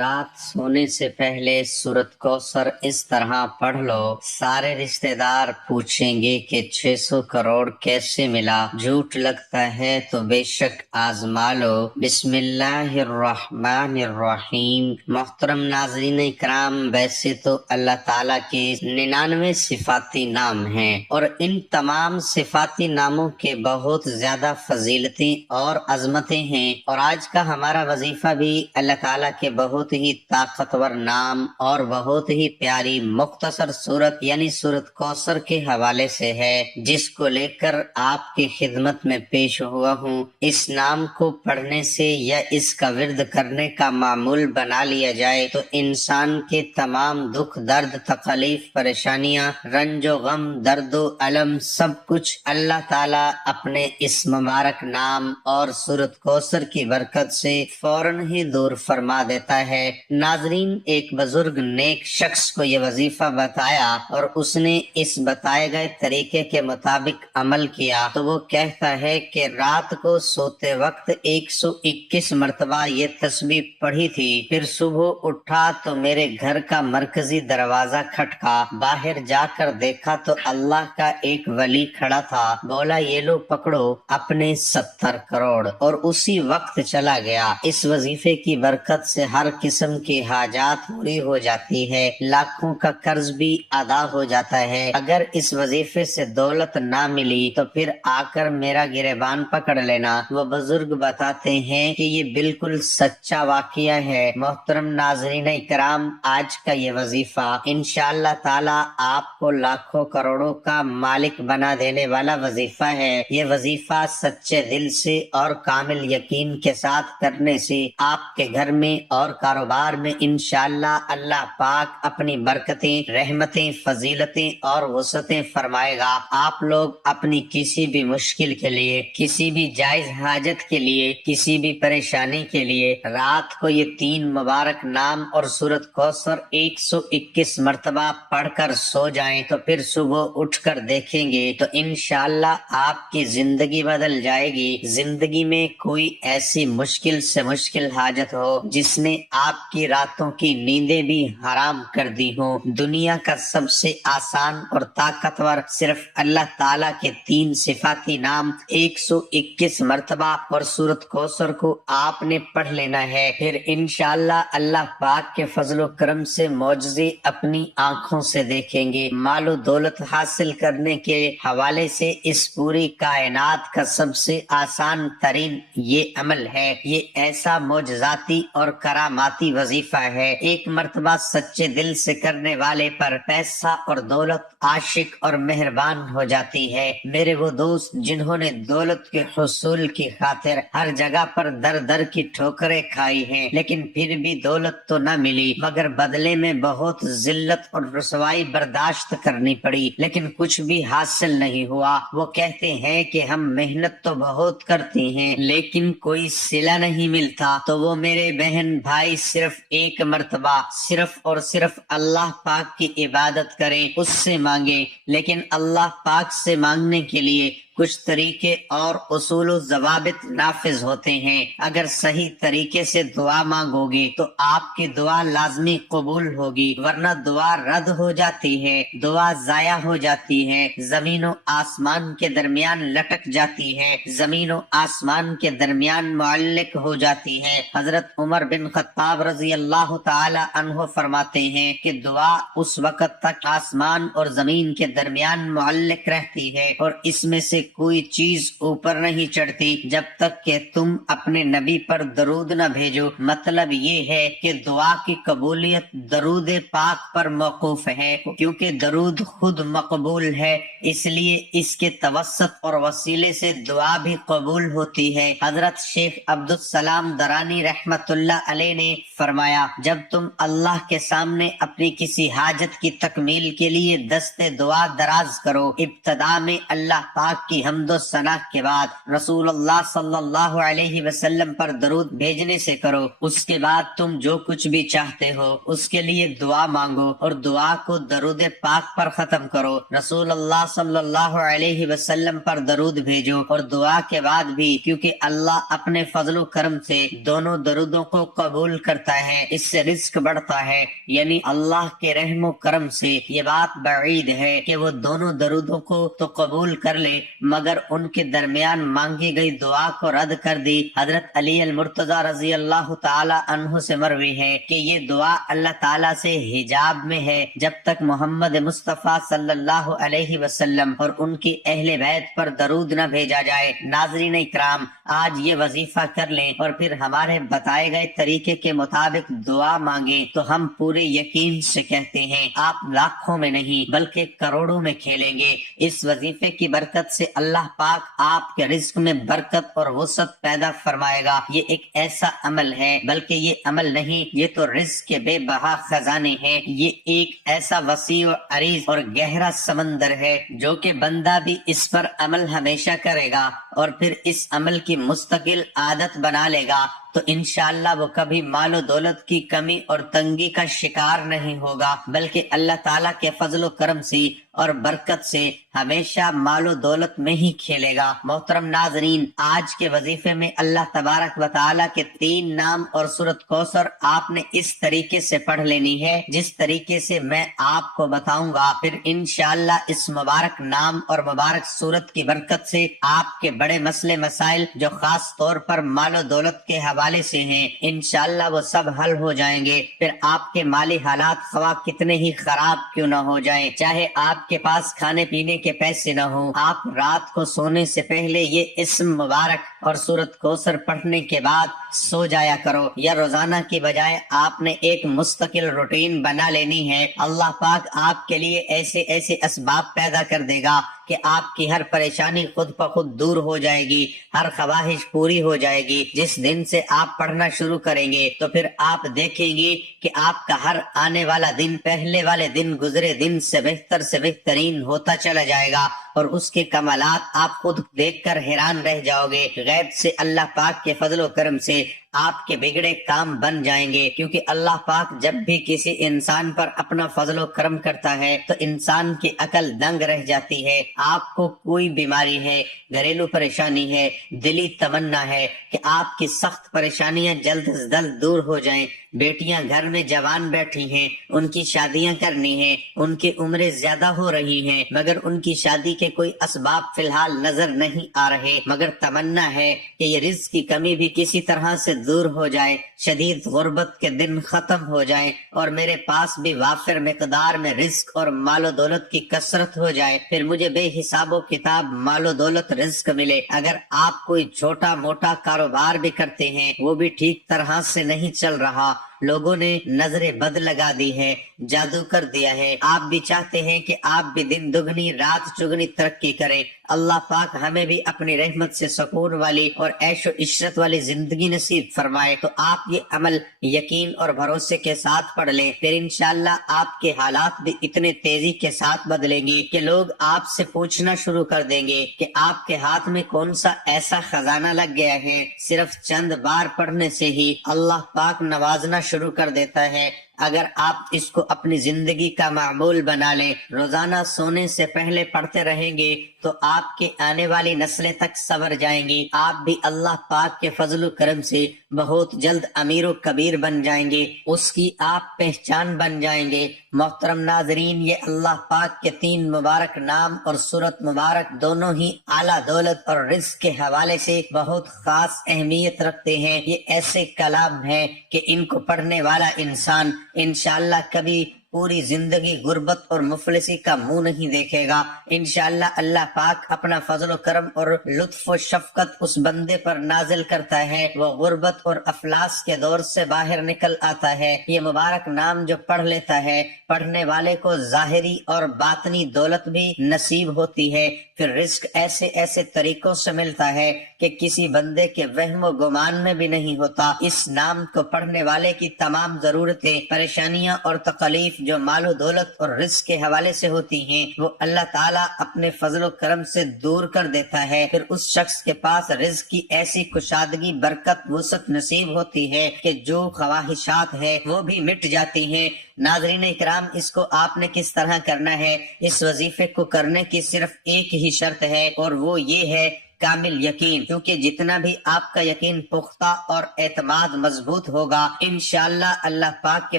رات سونے سے پہلے سورت کوثر اس طرح پڑھ لو، سارے رشتہ دار پوچھیں گے کہ 600 کروڑ کیسے ملا، جھوٹ لگتا ہے تو بے شک آزما لو۔ بسم اللہ الرحمن الرحیم۔ محترم ناظرین اکرام، ویسے تو اللہ تعالیٰ کے 99 صفاتی نام ہیں اور ان تمام صفاتی ناموں کے بہت زیادہ فضیلتیں اور عظمتیں ہیں، اور آج کا ہمارا وظیفہ بھی اللہ تعالیٰ کے بہت ہی طاقتور نام اور بہت ہی پیاری مختصر سورت یعنی سورت کوثر کے حوالے سے ہے، جس کو لے کر آپ کی خدمت میں پیش ہوا ہوں۔ اس نام کو پڑھنے سے یا اس کا ورد کرنے کا معمول بنا لیا جائے تو انسان کے تمام دکھ درد تکلیف پریشانیاں رنج و غم درد و علم سب کچھ اللہ تعالیٰ اپنے اس مبارک نام اور سورت کوثر کی برکت سے فوراً ہی دور فرما دیتا ہے۔ ناظرین، ایک بزرگ نیک شخص کو یہ وظیفہ بتایا اور اس نے اس بتائے گئے طریقے کے مطابق عمل کیا تو وہ کہتا ہے کہ رات کو سوتے وقت 121 مرتبہ یہ تسبیح پڑھی تھی، پھر صبح اٹھا تو میرے گھر کا مرکزی دروازہ کھٹکا، باہر جا کر دیکھا تو اللہ کا ایک ولی کھڑا تھا، بولا یہ لو پکڑو اپنے 70 کروڑ، اور اسی وقت چلا گیا۔ اس وظیفے کی برکت سے ہر قسم کی حاجات پوری ہو جاتی ہے، لاکھوں کا قرض بھی ادا ہو جاتا ہے۔ اگر اس وظیفے سے دولت نہ ملی تو پھر آ کر میرا گریبان پکڑ لینا۔ وہ بزرگ بتاتے ہیں کہ یہ بالکل سچا واقعہ ہے۔ محترم ناظرین اکرام، آج کا یہ وظیفہ انشاءاللہ تعالی آپ کو لاکھوں کروڑوں کا مالک بنا دینے والا وظیفہ ہے۔ یہ وظیفہ سچے دل سے اور کامل یقین کے ساتھ کرنے سے آپ کے گھر میں اور کاروبار میں انشاءاللہ اللہ پاک اپنی برکتیں، رحمتیں، فضیلتیں اور وسعتیں فرمائے گا۔ آپ لوگ اپنی کسی بھی مشکل کے لیے، کسی بھی جائز حاجت کے لیے، کسی بھی پریشانی کے لیے رات کو یہ 3 مبارک نام اور سورت کوثر 121 مرتبہ پڑھ کر سو جائیں تو پھر صبح اٹھ کر دیکھیں گے تو انشاءاللہ آپ کی زندگی بدل جائے گی۔ زندگی میں کوئی ایسی مشکل سے مشکل حاجت ہو جس نے آپ کی راتوں کی نیندیں بھی حرام کر دی ہوں، دنیا کا سب سے آسان اور طاقتور صرف اللہ تعالیٰ کے 3 صفاتی نام 121 مرتبہ اور سورت کوثر کو آپ نے پڑھ لینا ہے، پھر انشاءاللہ اللہ پاک کے فضل و کرم سے معجزے اپنی آنکھوں سے دیکھیں گے۔ مال و دولت حاصل کرنے کے حوالے سے اس پوری کائنات کا سب سے آسان ترین یہ عمل ہے۔ یہ ایسا معجزاتی اور کراماتی وظیفہ ہے، ایک مرتبہ سچے دل سے کرنے والے پر پیسہ اور دولت عاشق اور مہربان ہو جاتی ہے۔ میرے وہ دوست جنہوں نے دولت کے حصول کی خاطر ہر جگہ پر در در کی ٹھوکریں کھائی ہیں لیکن پھر بھی دولت تو نہ ملی، مگر بدلے میں بہت ذلت اور رسوائی برداشت کرنی پڑی لیکن کچھ بھی حاصل نہیں ہوا۔ وہ کہتے ہیں کہ ہم محنت تو بہت کرتے ہیں لیکن کوئی صلہ نہیں ملتا، تو وہ میرے بہن بھائی صرف ایک مرتبہ صرف اور صرف اللہ پاک کی عبادت کریں، اس سے مانگیں، لیکن اللہ پاک سے مانگنے کے لیے کچھ طریقے اور اصول و ضوابط نافذ ہوتے ہیں۔ اگر صحیح طریقے سے دعا مانگو گے تو آپ کی دعا لازمی قبول ہوگی، ورنہ دعا رد ہو جاتی ہے، دعا ضائع ہو جاتی ہے، زمین و آسمان کے درمیان لٹک جاتی ہے، زمین و آسمان کے درمیان معلق ہو جاتی ہے۔ حضرت عمر بن خطاب رضی اللہ تعالی عنہ فرماتے ہیں کہ دعا اس وقت تک آسمان اور زمین کے درمیان معلق رہتی ہے اور اس میں سے کوئی چیز اوپر نہیں چڑھتی جب تک کہ تم اپنے نبی پر درود نہ بھیجو۔ مطلب یہ ہے کہ دعا کی قبولیت درود پاک پر موقوف ہے، کیونکہ درود خود مقبول ہے، اس لیے اس کے توسط اور وسیلے سے دعا بھی قبول ہوتی ہے۔ حضرت شیخ عبدالسلام درانی رحمت اللہ علیہ نے فرمایا، جب تم اللہ کے سامنے اپنی کسی حاجت کی تکمیل کے لیے دست دعا دراز کرو، ابتدا میں اللہ پاک کی حمد و ثنا کے بعد رسول اللہ صلی اللہ علیہ وسلم پر درود بھیجنے سے کرو۔ اس کے بعد تم جو کچھ بھی چاہتے ہو اس کے لیے دعا مانگو اور دعا کو درود پاک پر ختم کرو۔ رسول اللہ صلی اللہ علیہ وسلم پر درود بھیجو اور دعا کے بعد بھی، کیونکہ اللہ اپنے فضل و کرم سے دونوں درودوں کو قبول کرتا ہے، اس سے رزق بڑھتا ہے۔ یعنی اللہ کے رحم و کرم سے یہ بات بعید ہے کہ وہ دونوں درودوں کو تو قبول کر لے مگر ان کے درمیان مانگی گئی دعا کو رد کر دی۔ حضرت علی المرتضی رضی اللہ تعالی عنہ سے مروی ہے کہ یہ دعا اللہ تعالی سے حجاب میں ہے جب تک محمد مصطفیٰ صلی اللہ علیہ وسلم اور ان کی اہل بیت پر درود نہ بھیجا جائے۔ ناظرین اکرام، آج یہ وظیفہ کر لیں اور پھر ہمارے بتائے گئے طریقے کے مطابق دعا مانگیں تو ہم پورے یقین سے کہتے ہیں آپ لاکھوں میں نہیں بلکہ کروڑوں میں کھیلیں گے۔ اس وظیفے کی برکت سے اللہ پاک آپ کے رزق میں برکت اور وسعت پیدا فرمائے گا۔ یہ ایک ایسا عمل ہے، بلکہ یہ عمل نہیں، یہ تو رزق کے بے بہا خزانے ہیں۔ یہ ایک ایسا وسیع و عریض اور گہرا سمندر ہے جو کہ بندہ بھی اس پر عمل ہمیشہ کرے گا اور پھر اس عمل کی مستقل عادت بنا لے گا تو انشاءاللہ وہ کبھی مال و دولت کی کمی اور تنگی کا شکار نہیں ہوگا، بلکہ اللہ تعالیٰ کے فضل و کرم سے اور برکت سے ہمیشہ مال و دولت میں ہی کھیلے گا۔ محترم ناظرین، آج کے وظیفے میں اللہ تبارک و تعالیٰ کے 3 نام اور سورۃ کوثر آپ نے اس طریقے سے پڑھ لینی ہے جس طریقے سے میں آپ کو بتاؤں گا۔ پھر انشاءاللہ اس مبارک نام اور مبارک سورت کی برکت سے آپ کے بڑے مسئلے مسائل جو خاص طور پر مال و دولت کے حوالے سے ہیں انشاءاللہ وہ سب حل ہو جائیں گے۔ پھر آپ کے مالی حالات خواہ کتنے ہی خراب کیوں نہ ہو جائیں، چاہے آپ کے پاس کھانے پینے کے پیسے نہ ہوں، آپ رات کو سونے سے پہلے یہ اسم مبارک اور سورۃ کوثر پڑھنے کے بعد سو جایا کرو، یا روزانہ کی بجائے آپ نے ایک مستقل روٹین بنا لینی ہے۔ اللہ پاک آپ کے لیے ایسے ایسے اسباب پیدا کر دے گا کہ آپ کی ہر پریشانی خود بخود دور ہو جائے گی، ہر خواہش پوری ہو جائے گی۔ جس دن سے آپ پڑھنا شروع کریں گے تو پھر آپ دیکھیں گے کہ آپ کا ہر آنے والا دن پہلے والے دن گزرے دن سے بہترین ہوتا چلا جائے گا اور اس کے کمالات آپ خود دیکھ کر حیران رہ جاؤ گے۔ غیب سے اللہ پاک کے فضل و کرم سے آپ کے بگڑے کام بن جائیں گے، کیونکہ اللہ پاک جب بھی کسی انسان پر اپنا فضل و کرم کرتا ہے تو انسان کی عقل دنگ رہ جاتی ہے۔ آپ کو کوئی بیماری ہے، گھریلو پریشانی ہے، دلی تمنا ہے کہ آپ کی سخت پریشانیاں جلد از جلد دور ہو جائیں۔ بیٹیاں گھر میں جوان بیٹھی ہیں، ان کی شادیاں کرنی ہیں، ان کی عمریں زیادہ ہو رہی ہیں مگر ان کی شادی کے کوئی اسباب فی الحال نظر نہیں آ رہے، مگر تمنا ہے کہ یہ رزق کی کمی بھی کسی طرح سے دور ہو جائے، شدید غربت کے دن ختم ہو جائیں اور میرے پاس بھی وافر مقدار میں رزق اور مال و دولت کی کثرت ہو جائے، پھر مجھے بے حساب و کتاب مال و دولت رزق ملے۔ اگر آپ کوئی چھوٹا موٹا کاروبار بھی کرتے ہیں وہ بھی ٹھیک طرح سے نہیں چل رہا، لوگوں نے نظر بد لگا دی ہے، جادو کر دیا ہے، آپ بھی چاہتے ہیں کہ آپ بھی دن دگنی رات چگنی ترقی کریں، اللہ پاک ہمیں بھی اپنی رحمت سے سکون والی اور عیش و عشرت والی زندگی نصیب فرمائے، تو آپ یہ عمل یقین اور بھروسے کے ساتھ پڑھ لیں، پھر انشاءاللہ آپ کے حالات بھی اتنے تیزی کے ساتھ بدلیں گے کہ لوگ آپ سے پوچھنا شروع کر دیں گے کہ آپ کے ہاتھ میں کون سا ایسا خزانہ لگ گیا ہے۔ صرف چند بار پڑھنے سے ہی اللہ پاک نوازنا شروع کر دیتا ہے۔ اگر آپ اس کو اپنی زندگی کا معمول بنا لیں، روزانہ سونے سے پہلے پڑھتے رہیں گے تو آپ کے آنے والی نسلیں تک سنور جائیں گی، آپ بھی اللہ پاک کے فضل و کرم سے بہت جلد امیر و کبیر بن جائیں گے، اس کی آپ پہچان بن جائیں گے۔ محترم ناظرین، یہ اللہ پاک کے 3 مبارک نام اور سورت مبارک دونوں ہی اعلیٰ دولت اور رزق کے حوالے سے بہت خاص اہمیت رکھتے ہیں۔ یہ ایسے کلام ہیں کہ ان کو پڑھنے والا انسان انشاءاللہ کبھی پوری زندگی غربت اور مفلسی کا منہ نہیں دیکھے گا۔ انشاءاللہ اللہ پاک اپنا فضل و کرم اور لطف و شفقت اس بندے پر نازل کرتا ہے، وہ غربت اور افلاس کے دور سے باہر نکل آتا ہے۔ یہ مبارک نام جو پڑھ لیتا ہے، پڑھنے والے کو ظاہری اور باطنی دولت بھی نصیب ہوتی ہے، پھر رزق ایسے ایسے طریقوں سے ملتا ہے کہ کسی بندے کے وہم و گمان میں بھی نہیں ہوتا۔ اس نام کو پڑھنے والے کی تمام ضرورتیں، پریشانیاں اور تکلیف جو مال و دولت اور رزق کے حوالے سے ہوتی ہیں وہ اللہ تعالیٰ اپنے فضل و کرم سے دور کر دیتا ہے، پھر اس شخص کے پاس رزق کی ایسی کشادگی، برکت، وسعت نصیب ہوتی ہے کہ جو خواہشات ہے وہ بھی مٹ جاتی ہیں۔ ناظرین اکرام، اس کو آپ نے کس طرح کرنا ہے؟ اس وظیفے کو کرنے کی صرف ایک ہی شرط ہے، اور وہ یہ ہے کامل یقین، کیونکہ جتنا بھی آپ کا یقین پختہ اور اعتماد مضبوط ہوگا، انشاءاللہ اللہ پاک کے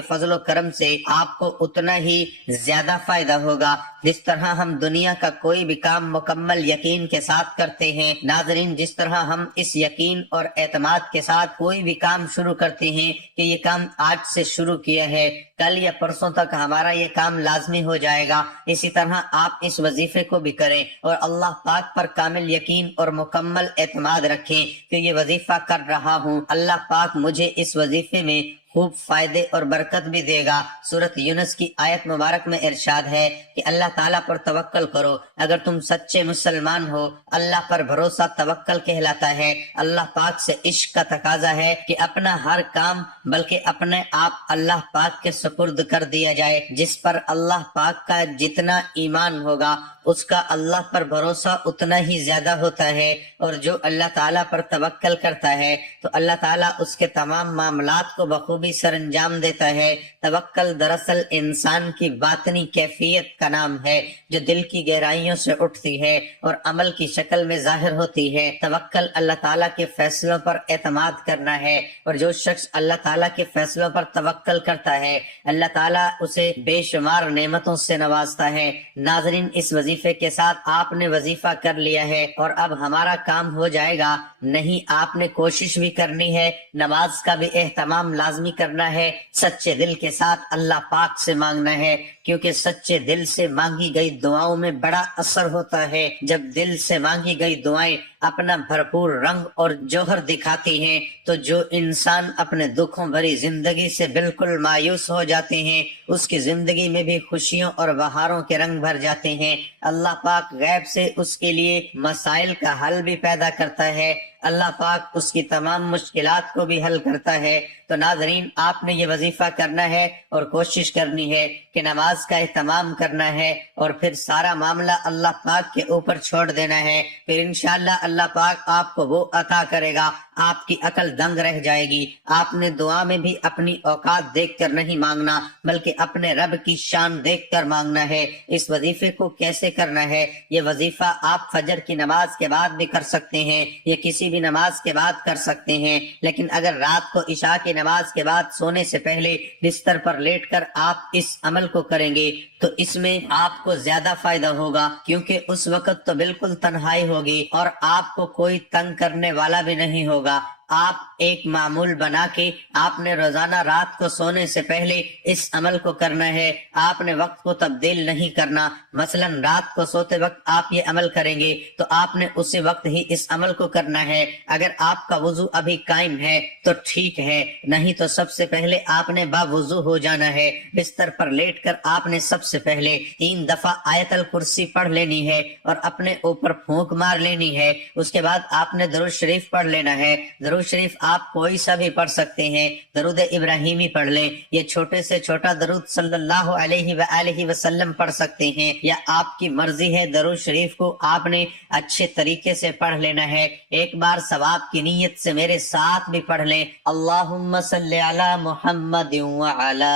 فضل و کرم سے آپ کو اتنا ہی زیادہ فائدہ ہوگا۔ جس طرح ہم دنیا کا کوئی بھی کام مکمل یقین کے ساتھ کرتے ہیں، ناظرین جس طرح ہم اس یقین اور اعتماد کے ساتھ کوئی بھی کام شروع کرتے ہیں کہ یہ کام آج سے شروع کیا ہے، کل یا پرسوں تک ہمارا یہ کام لازمی ہو جائے گا، اسی طرح آپ اس وظیفے کو بھی کریں اور اللہ پاک پر کامل یقین اور مکمل اعتماد رکھیں کہ یہ وظیفہ کر رہا ہوں، اللہ پاک مجھے اس وظیفے میں خوب فائدے اور برکت بھی دے گا۔ سورۃ یونس کی آیت مبارک میں ارشاد ہے کہ اللہ تعالیٰ پر توکل کرو، اگر تم سچے مسلمان ہو۔ اللہ پر بھروسہ توکل کہلاتا ہے۔ اللہ پاک سے عشق کا تقاضا ہے کہ اپنا ہر کام بلکہ اپنے آپ اللہ پاک کے سپرد کر دیا جائے۔ جس پر اللہ پاک کا جتنا ایمان ہوگا اس کا اللہ پر بھروسہ اتنا ہی زیادہ ہوتا ہے، اور جو اللہ تعالیٰ پر توکل کرتا ہے تو اللہ تعالیٰ اس کے تمام معاملات کو بخوبی سر انجام دیتا ہے۔ توکل دراصل انسان کی باطنی کیفیت کا نام ہے جو دل کی گہرائیوں سے اٹھتی ہے اور عمل کی شکل میں ظاہر ہوتی ہے۔ توکل اللہ تعالیٰ کے فیصلوں پر اعتماد کرنا ہے، اور جو شخص اللہ تعالیٰ کے فیصلوں پر توکل کرتا ہے اللہ تعالیٰ اسے بے شمار نعمتوں سے نوازتا ہے۔ ناظرین، اس وظیفے کے ساتھ آپ نے وظیفہ کر لیا ہے اور اب ہمارا کام ہو جائے گا نہیں، آپ نے کوشش بھی کرنی ہے، نماز کا بھی اہتمام لازمی کرنا ہے، سچے دل کے ساتھ اللہ پاک سے مانگنا ہے، کیونکہ سچے دل سے مانگی گئی دعاؤں میں بڑا اثر ہوتا ہے۔ جب دل سے مانگی گئی دعائیں اپنا بھرپور رنگ اور جوہر دکھاتی ہیں تو جو انسان اپنے دکھوں بھری زندگی سے بالکل مایوس ہو جاتے ہیں اس کی زندگی میں بھی خوشیوں اور بہاروں کے رنگ بھر جاتے ہیں۔ اللہ پاک غیب سے اس کے لیے مسائل کا حل بھی پیدا کرتا ہے، اللہ پاک اس کی تمام مشکلات کو بھی حل کرتا ہے۔ تو ناظرین، آپ نے یہ وظیفہ کرنا ہے اور کوشش کرنی ہے کہ نماز کا اہتمام کرنا ہے اور پھر سارا معاملہ اللہ پاک کے اوپر چھوڑ دینا ہے، پھر انشاءاللہ اللہ پاک آپ کو وہ عطا کرے گا، آپ کی عقل دنگ رہ جائے گی۔ آپ نے دعا میں بھی اپنی اوقات دیکھ کر نہیں مانگنا بلکہ اپنے رب کی شان دیکھ کر مانگنا ہے۔ اس وظیفے کو کیسے کرنا ہے؟ یہ وظیفہ آپ فجر کی نماز کے بعد بھی کر سکتے ہیں یا کسی بھی نماز کے بعد کر سکتے ہیں، لیکن اگر رات کو عشاء کی نماز کے بعد سونے سے پہلے بستر پر لیٹ کر آپ اس عمل کو کریں گے تو اس میں آپ کو زیادہ فائدہ ہوگا، کیونکہ اس وقت تو بالکل تنہائی ہوگی اور آپ کو کوئی تنگ کرنے والا بھی نہیں ہوگا۔ آپ ایک معمول بنا کے آپ نے روزانہ رات کو سونے سے پہلے اس عمل کو کرنا ہے، آپ نے وقت کو تبدیل نہیں کرنا۔ مثلا رات کو سوتے وقت آپ یہ عمل کریں گے تو آپ نے اسی وقت ہی اس عمل کو کرنا ہے۔ اگر آپ کا وضو ابھی قائم ہے تو ٹھیک ہے، نہیں تو سب سے پہلے آپ نے باوضو ہو جانا ہے۔ بستر پر لیٹ کر آپ نے سب سے پہلے 3 دفعہ آیت الکرسی پڑھ لینی ہے اور اپنے اوپر پھونک مار لینی ہے۔ اس کے بعد آپ نے درود شریف پڑھ لینا ہے۔ درود شریف آپ کوئی سا بھی پڑھ سکتے ہیں، درود ابراہیمی پڑھ لیں، یہ چھوٹے سے چھوٹا درود صلی اللہ علیہ وآلہ وسلم پڑھ سکتے ہیں، یا آپ کی مرضی ہے درود شریف کو آپ نے اچھے طریقے سے پڑھ لینا ہے۔ ایک بار ثواب کی نیت سے میرے ساتھ بھی پڑھ لیں، اللہم صلی علی محمد وعلی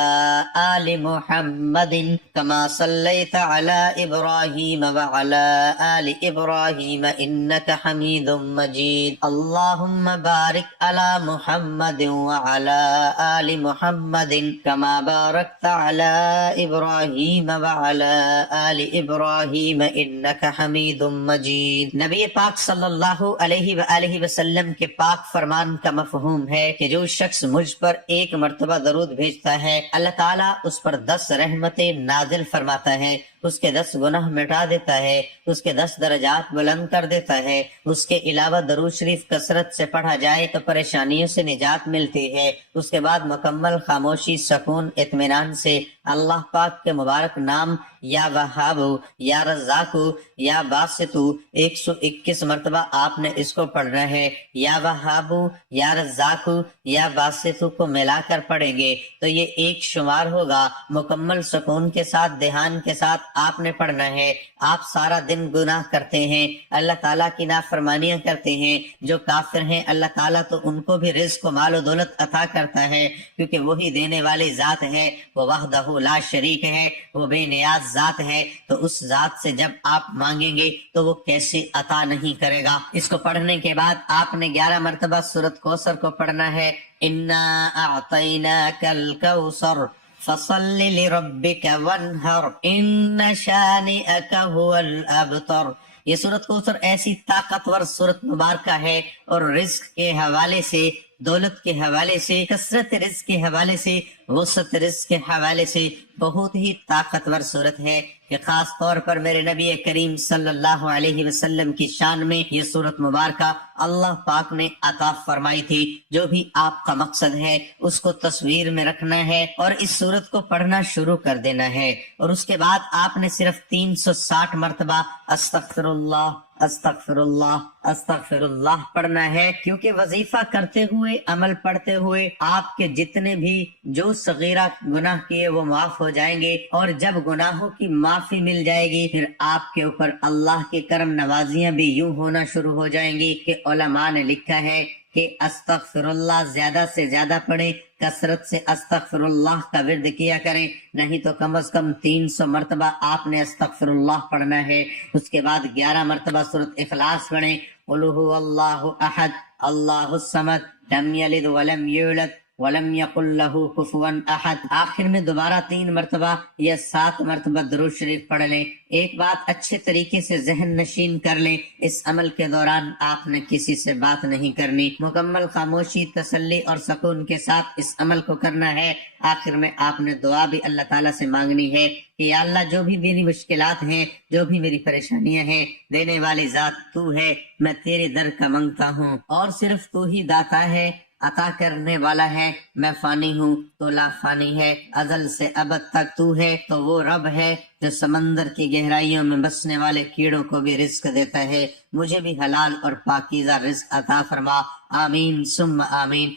آل محمد کما صلیت علی ابراہیم وعلی آل ابراہیم انک حمید مجید، اللہم بارک علی محمد وعلی آل محمد کما بارکت علی ابراہیم وعلی آل ابراہیم انک حمید مجید۔ نبی پاک صلی اللہ علیہ وآلہ وسلم کے پاک فرمان کا مفہوم ہے کہ جو شخص مجھ پر 1 مرتبہ درود بھیجتا ہے اللہ تعالیٰ اس پر 10 رحمتیں نازل فرماتا ہے، اس کے 10 گناہ مٹا دیتا ہے، اس کے 10 درجات بلند کر دیتا ہے۔ اس کے علاوہ درود شریف کثرت سے پڑھا جائے تو پریشانیوں سے نجات ملتی ہے۔ اس کے بعد مکمل خاموشی، سکون، اطمینان سے اللہ پاک کے مبارک نام یا وہابو یا رزاقو یا باسطو 121 مرتبہ آپ نے اس کو پڑھنا ہے۔ یا وہابو یا رزاقو یا باسطو کو ملا کر پڑھیں گے تو یہ ایک شمار ہوگا۔ مکمل سکون کے ساتھ، دھیان کے ساتھ آپ نے پڑھنا ہے۔ آپ سارا دن گناہ کرتے ہیں، اللہ تعالیٰ کی نافرمانیاں کرتے ہیں۔ جو کافر ہیں اللہ تعالیٰ تو ان کو بھی رزق و مال و دولت عطا کرتا ہے، کیونکہ وہی دینے والی ذات ہے، وہ وحدہ لا شریک ہے، وہ بے نیاز ذات ہے۔ تو اس ذات سے جب آپ مانگیں گے تو وہ کیسے عطا نہیں کرے گا۔ اس کو پڑھنے کے بعد آپ نے 11 مرتبہ سورۃ کوثر کو پڑھنا ہے۔ انا اعطیناک الکوثر فصل لربک وانحر ان شانئک هو الابتر۔ یہ سورۃ کوثر ایسی طاقتور سورۃ مبارکہ ہے، اور رزق کے حوالے سے، دولت کے حوالے سے، کثرت رزق کے حوالے سے، وسعت رزق کے حوالے سے بہت ہی طاقتور صورت ہے، کہ خاص طور پر میرے نبی کریم صلی اللہ علیہ وسلم کی شان میں یہ صورت مبارکہ اللہ پاک نے عطا فرمائی تھی۔ جو بھی آپ کا مقصد ہے اس کو تصویر میں رکھنا ہے اور اس صورت کو پڑھنا شروع کر دینا ہے، اور اس کے بعد آپ نے صرف 360 مرتبہ استغفر اللہ استغفر اللہ استغفر اللہ پڑھنا ہے، کیونکہ وظیفہ کرتے ہوئے، عمل پڑھتے ہوئے آپ کے جتنے بھی جو صغیرہ گناہ کیے وہ معاف ہو جائیں گے، اور جب گناہوں کی معافی مل جائے گی پھر آپ کے اوپر اللہ کے کرم نوازیاں بھی یوں ہونا شروع ہو جائیں گی کہ علماء نے لکھا ہے کہ استغفر اللہ زیادہ سے زیادہ پڑھیں، کثرت سے استغفر اللہ کا ورد کیا کریں، نہیں تو کم از کم 300 مرتبہ آپ نے استغفر اللہ پڑھنا ہے۔ اس کے بعد 11 مرتبہ سورۃ اخلاص پڑھیں، قل هو اللہ احد اللہ الصمد لم یلد ولم یولد ولم یقل له کفوا احد۔ آخر میں دوبارہ 3 مرتبہ یا 7 مرتبہ درود شریف پڑھ لیں۔ ایک بات اچھے طریقے سے ذہن نشین کر لیں، اس عمل کے دوران آپ نے کسی سے بات نہیں کرنی، مکمل خاموشی، تسلی اور سکون کے ساتھ اس عمل کو کرنا ہے۔ آخر میں آپ نے دعا بھی اللہ تعالیٰ سے مانگنی ہے کہ یا اللہ جو بھی میری مشکلات ہیں، جو بھی میری پریشانیاں ہیں، دینے والی ذات تو ہے، میں تیرے در کا منگتا ہوں، اور صرف تو ہی داتا ہے، عطا کرنے والا ہے، میں فانی ہوں تو لا فانی ہے، ازل سے ابد تک تو ہے، تو وہ رب ہے جو سمندر کی گہرائیوں میں بسنے والے کیڑوں کو بھی رزق دیتا ہے، مجھے بھی حلال اور پاکیزہ رزق عطا فرما، آمین ثم آمین۔